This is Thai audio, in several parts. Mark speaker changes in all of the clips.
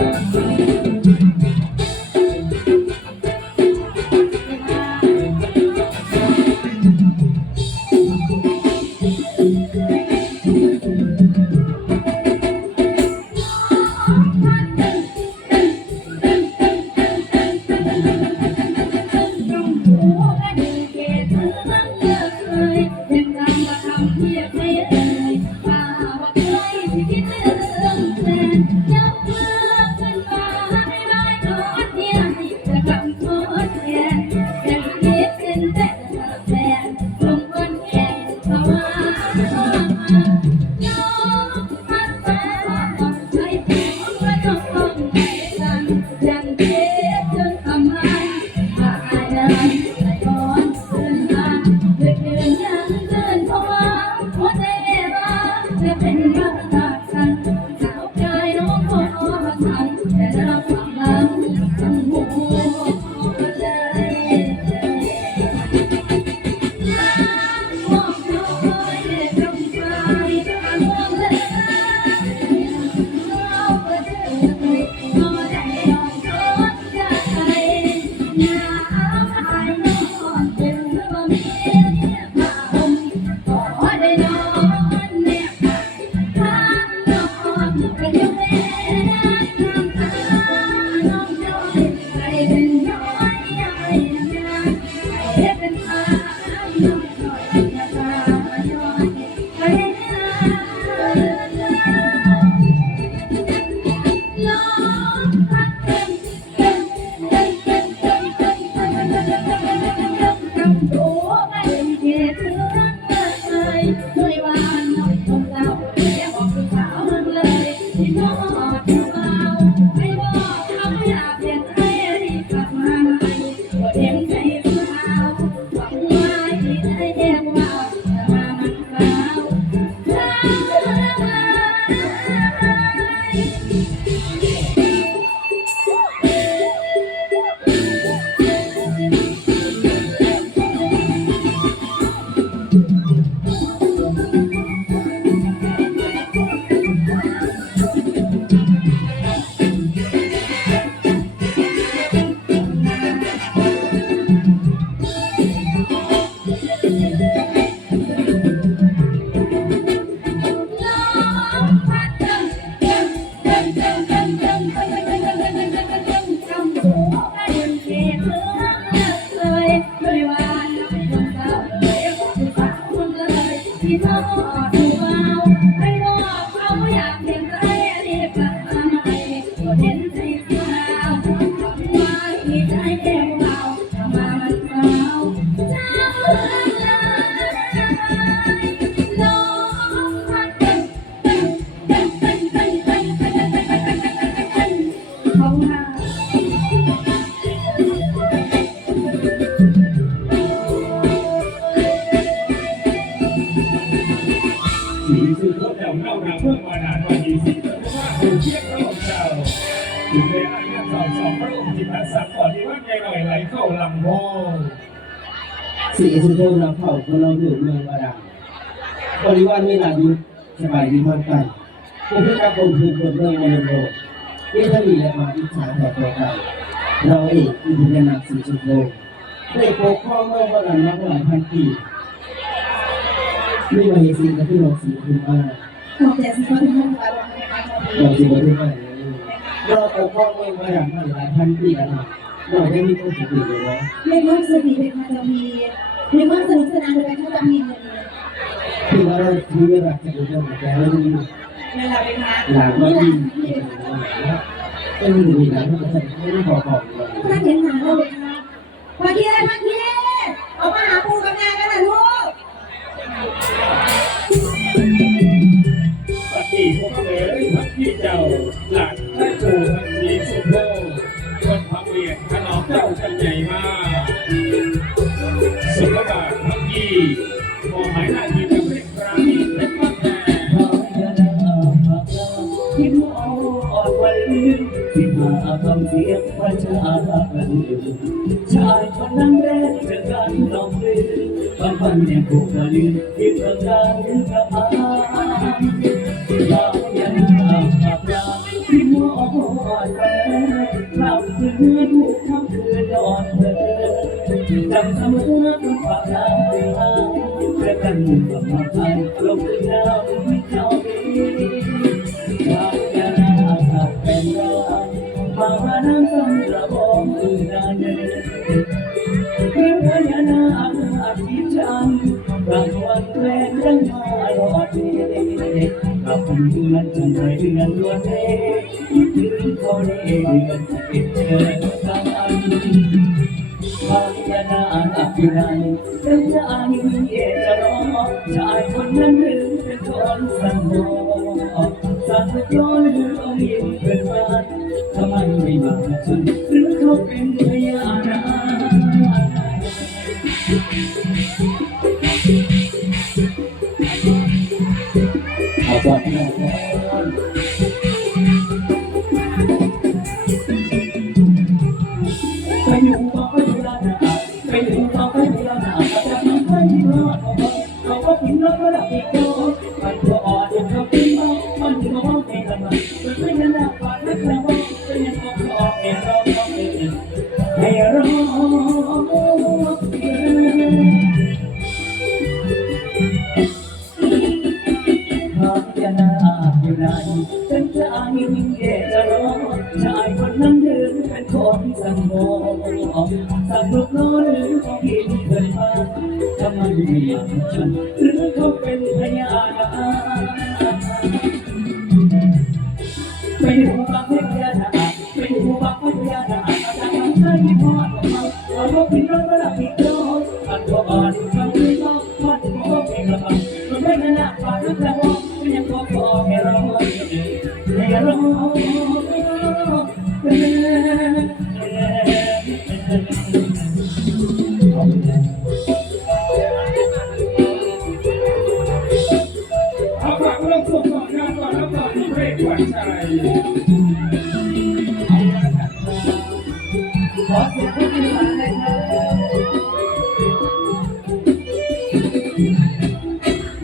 Speaker 1: Thank you. Flippin' สี่สุด
Speaker 2: โท
Speaker 3: เราเข้าคนเราอยู่เมืองบาดาลบริวารไมีหลายยุคสบายดีมากไปผู้พิการคนคือคนเมืองมรดกที่ถ้ามีและมาอิจฉาแผ่ตัวกันเราเอกอินทรนักสีสุดโลกได้ปกครองเมืองบาดาลมาหลายพันปีไมีมาเหสีกับพี่น้องสีคุณมา
Speaker 4: ขอบใจสวัสดีค่ะ
Speaker 3: เราจะบริวารเราปกครองเมืองบาดาลมาหลายพันปีแล้ว นะเราได้มีตัวสิทธิ์อยู่แล้ว
Speaker 4: ในเมื่อสติเป็นมันจะมีในเมื่อสนุกสนานเป็นก็จะมีเงิน
Speaker 3: ที่ว่าเรามีเวลาจะดูเรื่องแต่เรามี
Speaker 4: เวลาไปพัก
Speaker 3: หลังว่าดีเป็นหนึ่งหลังที่จะไม่ได้พอบอกเลย
Speaker 4: ท่านเห็นหนาเราไปพักพักที่ได้พักที่เอ
Speaker 2: เจ้าชันใหญ่มากสุรบาทพักดีมองหมายหน้าทีมเล็กครั้งเล็กมากแต่
Speaker 3: ที่ผู้อาอ่อนวันลืมที่มาทำเสียงพระชาบันชายคนนั้นแรกจะกันลองเลืมบางวันเนี่ยผู้มาลืมที่เพื่อนกันกับอาเยังอาบน้ำที่มัวอ่อนแรงเราพื่อผู้ อนเลยจำคำว่าคุณฝากน้ำไปมาประกันกลับมาไปลงคืนน้ำไม่เท่านี้เราจะน่าทักเป็นเรามาว่าน้ำสำหรับอมคืนนั้นเพื่อนพญานาคอาทิตย์จันทร์รางวัลแรงดังมาหลอดนี้เรบคุณเดือนจนใจเดือนล้วนเองคิดถึงเขาได้เดือนเอ็ดเดือน พาแค่น้าอับอยู่ในเรื่องจะรอชาคนนั้นหรือคนสั่งบอกสั่งร้หรืออาเย็เป็นบ้าทำไมไม่มาจนหรือเขาเป็นพยาน ฉันจะอายยิ่งแย่จะรอชายคนนั้นถือเป็นคนสังโมสังลูกน้อยหรือของพี่เกินฟ้าทำไมไม่อยากฉันหรือเขาเป็นพยานไม่รู้ว่าไม่พยาน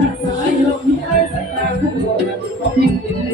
Speaker 3: นักสาม่สักอย่งทุกคนต้องยิ่ดี